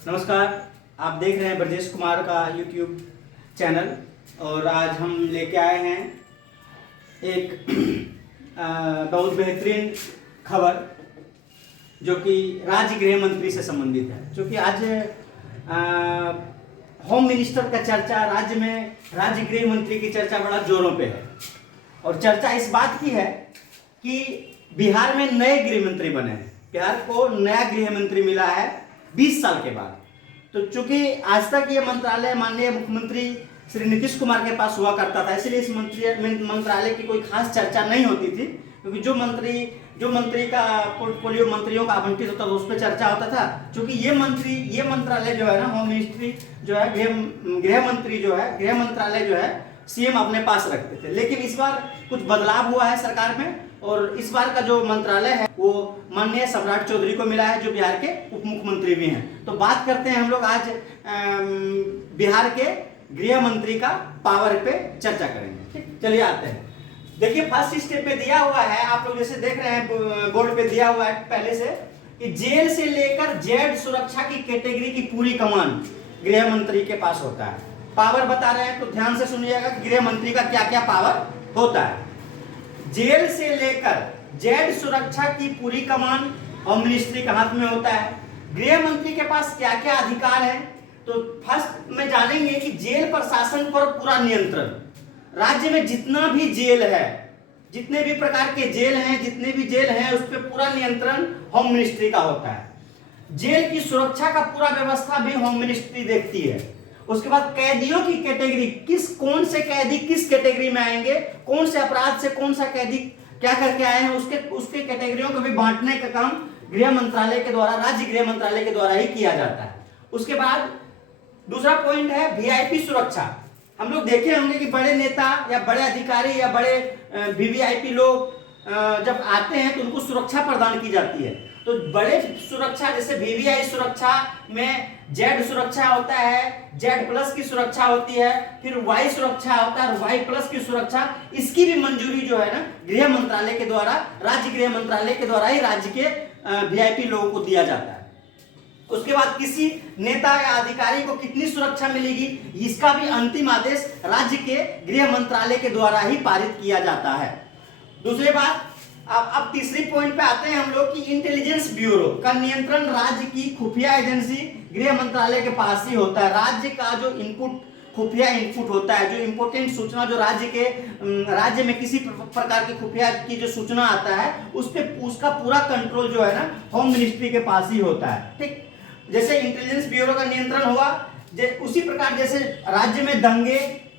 नमस्कार। आप देख रहे हैं ब्रजेश कुमार का यूट्यूब चैनल और आज हम लेके आए हैं एक बहुत बेहतरीन खबर जो कि राज्य गृह मंत्री से संबंधित है। क्योंकि आज होम मिनिस्टर का चर्चा राज्य में, राज्य गृह मंत्री की चर्चा बड़ा जोरों पे है और चर्चा इस बात की है कि बिहार में नए गृह मंत्री बने हैं। बिहार को नया गृह मंत्री मिला है 20 साल के बाद। तो चूंकि आज तक ये मंत्रालय माननीय मुख्यमंत्री श्री नीतीश कुमार के पास हुआ करता था, इसलिए इस मंत्रालय की कोई खास चर्चा नहीं होती थी। क्योंकि जो मंत्री का पोर्टफोलियो मंत्रियों का आवंटित होता था उस पर चर्चा होता था। क्योंकि ये मंत्रालय जो है ना, होम मिनिस्ट्री जो है, गृह मंत्री जो है, गृह मंत्रालय जो है सीएम अपने पास रखते थे। लेकिन इस बार कुछ बदलाव हुआ है सरकार में और इस बार का जो मंत्रालय है वो माननीय सम्राट चौधरी को मिला है, जो बिहार के उप मुख्यमंत्री भी हैं। तो बात करते हैं हम लोग आज बिहार के गृह मंत्री का पावर पे चर्चा करेंगे। चलिए आते हैं। देखिए, फर्स्ट स्टेप पे दिया हुआ है, आप लोग जैसे देख रहे हैं बोर्ड पे दिया हुआ है पहले से, कि जेल से लेकर जेड सुरक्षा की कैटेगरी की पूरी कमान गृह मंत्री के पास होता है। पावर बता रहे हैं तो ध्यान से सुनिएगा कि गृह मंत्री का क्या क्या पावर होता है। जेल से लेकर जेड सुरक्षा की पूरी कमान होम मिनिस्ट्री के हाथ में होता है। गृह मंत्री के पास क्या क्या अधिकार है, तो फर्स्ट में जानेंगे कि जेल प्रशासन पर पूरा नियंत्रण। राज्य में जितना भी जेल है, जितने भी प्रकार के जेल हैं, जितने भी जेल हैं, उस पर पूरा नियंत्रण होम मिनिस्ट्री का होता है। जेल की सुरक्षा का पूरा व्यवस्था भी होम मिनिस्ट्री देखती है। उसके बाद कैदियों की कैटेगरी, कौन से कैदी किस कैटेगरी में आएंगे, कौन से अपराध से कौन सा कैदी क्या करके आए हैं, उसके कैटेगरियों को भी बांटने का काम गृह मंत्रालय के द्वारा, राज्य गृह मंत्रालय के द्वारा ही किया जाता है। उसके बाद दूसरा पॉइंट है वीआईपी सुरक्षा। हम लोग देखे होंगे कि बड़े नेता या बड़े अधिकारी या बड़े वीवीआईपी लोग जब आते हैं तो उनको सुरक्षा प्रदान की जाती है। तो बड़े सुरक्षा, जैसे वीवीआई सुरक्षा में जेड सुरक्षा होता है, जेड प्लस की सुरक्षा होती है, फिर वाई सुरक्षा होता है, वाई प्लस की सुरक्षा, इसकी भी मंजूरी जो है ना गृह मंत्रालय के द्वारा, राज्य गृह मंत्रालय के द्वारा ही राज्य के वीआईपी लोगों को दिया जाता है। उसके बाद किसी नेता या अधिकारी को कितनी सुरक्षा मिलेगी, इसका भी अंतिम आदेश राज्य के गृह मंत्रालय के द्वारा ही पारित किया जाता है। दूसरी बात, अब तीसरी पॉइंट पे आते हैं हम लोग कि इंटेलिजेंस ब्यूरो का नियंत्रण राज्य की खुफिया एजेंसी गृह मंत्रालय के पास ही होता है। राज्य का जो खुफिया इनपुट होता है, जो इंपोर्टेंट सूचना जो राज्य में किसी प्रकार की खुफिया की जो सूचना आता है, उसका पूरा कंट्रोल जो है ना होम मिनिस्ट्री के पास ही होता है। ठीक, जैसे इंटेलिजेंस ब्यूरो का नियंत्रण हुआ, उसी प्रकार जैसे राज्य में दंगे,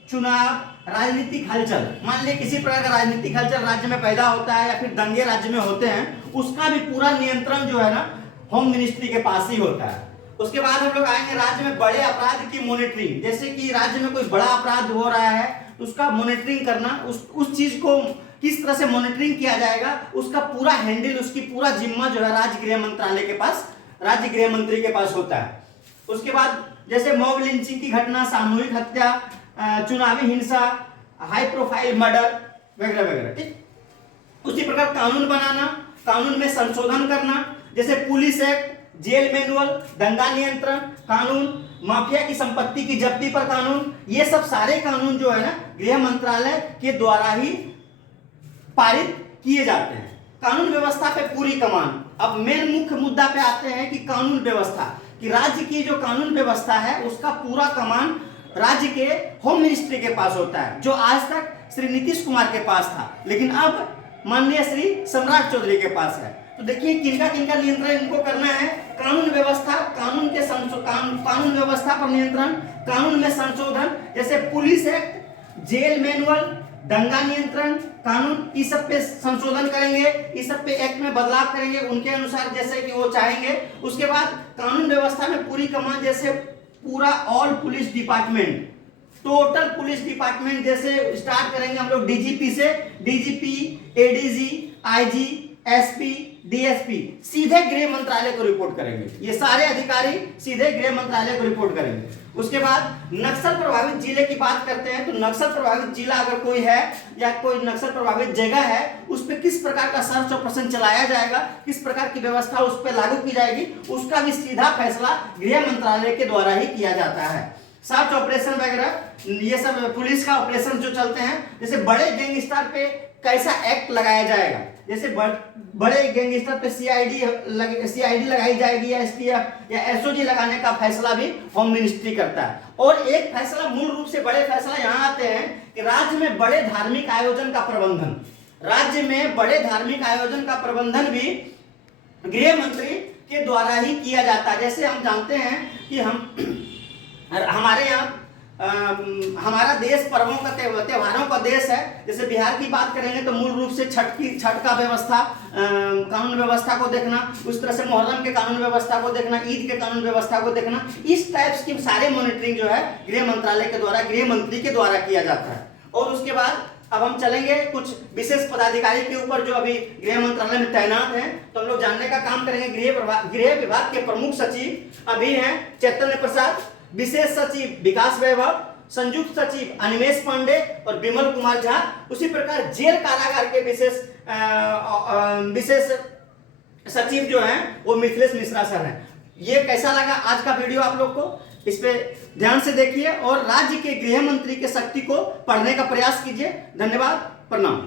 चुनाव, राजनीतिक हलचल, मान लीजिए किसी प्रकार का राजनीतिक हलचल राज्य में पैदा होता है या फिर दंगे राज्य में होते हैं, उसका भी पूरा नियंत्रण जो है ना होम मिनिस्ट्री के पास ही होता है। उसके बाद हम लोग आएंगे राज्य में बड़े अपराध की मॉनिटरिंग। जैसे कि राज्य में कोई बड़ा अपराध हो रहा है तो उसका मॉनिटरिंग करना, उस चीज को किस तरह से मॉनिटरिंग किया जाएगा, उसका पूरा हैंडल, उसकी पूरा जिम्मा जो है राज्य गृह मंत्रालय के पास, राज्य गृह मंत्री के पास होता है। उसके बाद जैसे मॉब लिंचिंग की घटना, सामूहिक हत्या, चुनावी हिंसा, हाई प्रोफाइल मर्डर वगैरह वगैरह। ठीक, उसी प्रकार कानून बनाना, कानून में संशोधन करना, जैसे पुलिस एक्ट, जेल मैनुअल, दंगा नियंत्रण कानून, माफिया की संपत्ति की जब्ती पर कानून, ये सब सारे कानून जो है ना गृह मंत्रालय के द्वारा ही पारित किए जाते हैं। कानून व्यवस्था पे पूरी कमान। अब मेन मुख्य मुद्दा पे आते हैं कि कानून व्यवस्था, कि राज्य की जो कानून व्यवस्था है उसका पूरा कमान राज्य के होम मिनिस्ट्री के पास होता है, जो आज तक श्री नीतीश कुमार के पास था, लेकिन अब माननीय श्री सम्राट चौधरी के पास है। तो देखिए किनका किनका नियंत्रण इनको करना है। कानून व्यवस्था, कानून व्यवस्था पर नियंत्रण, कानून में संशोधन, जैसे पुलिस एक्ट, जेल मैनुअल, दंगा नियंत्रण कानून, इस सब पे संशोधन करेंगे, इस सब पे एक्ट में बदलाव करेंगे उनके अनुसार जैसे कि वो चाहेंगे। उसके बाद कानून व्यवस्था में पूरी कमान, जैसे पूरा all police department, total police department, जैसे स्टार्ट करेंगे हम लोग डीजीपी से, DGP, ADG, IG, SP, DSP सीधे गृह मंत्रालय को रिपोर्ट करेंगे। ये सारे अधिकारी सीधे गृह मंत्रालय को रिपोर्ट करेंगे। उसके बाद नक्सल प्रभावित जिले की बात करते हैं तो नक्सल प्रभावित जिला अगर कोई है या कोई नक्सल प्रभावित जगह है उस पर किस प्रकार का सर्च ऑपरेशन चलाया जाएगा, किस प्रकार की व्यवस्था उस पर लागू की जाएगी, उसका भी सीधा फैसला गृह मंत्रालय के द्वारा ही किया जाता है। सर्च ऑपरेशन वगैरह ये सब पुलिस का ऑपरेशन जो चलते हैं, जैसे बड़े गैंगस्टर पे कैसा एक्ट लगाया जाएगा, जैसे बड़े गैंगस्टर पे सीआईडी लगाई जाएगी या एसटीएफ या एसओजी लगाने का फैसला भी होम मिनिस्ट्री करता है। और एक फैसला, मूल रूप से बड़े फैसला यहाँ आते हैं कि राज्य में बड़े धार्मिक आयोजन का प्रबंधन, राज्य में बड़े धार्मिक आयोजन का प्रबंधन भी गृह मंत्री के द्वारा ही किया जाता है। जैसे हम जानते हैं कि हमारे यहाँ हमारा देश पर्वों का त्योहारों का देश है। जैसे बिहार की बात करेंगे तो मूल रूप से छठ का व्यवस्था, कानून व्यवस्था को देखना, उस तरह से मुहर्रम के कानून व्यवस्था को देखना, ईद के कानून व्यवस्था को देखना, इस टाइप्स की सारे मॉनिटरिंग जो है गृह मंत्रालय के द्वारा, गृह मंत्री के द्वारा किया जाता है। और उसके बाद अब हम चलेंगे कुछ विशेष पदाधिकारी के ऊपर जो अभी गृह मंत्रालय में तैनात हैं, तो हम लोग जानने का काम करेंगे। गृह विभाग के प्रमुख सचिव अभी हैं चैतन्य प्रसाद, विशेष सचिव विकास वैभव, संयुक्त सचिव अनिमेष पांडे और विमल कुमार झा। उसी प्रकार जेल कारागार के विशेष सचिव जो हैं वो मिथिलेश मिश्रा सर हैं। ये कैसा लगा आज का वीडियो आप लोग को, इस पे ध्यान से देखिए और राज्य के गृह मंत्री के शक्ति को पढ़ने का प्रयास कीजिए। धन्यवाद, प्रणाम।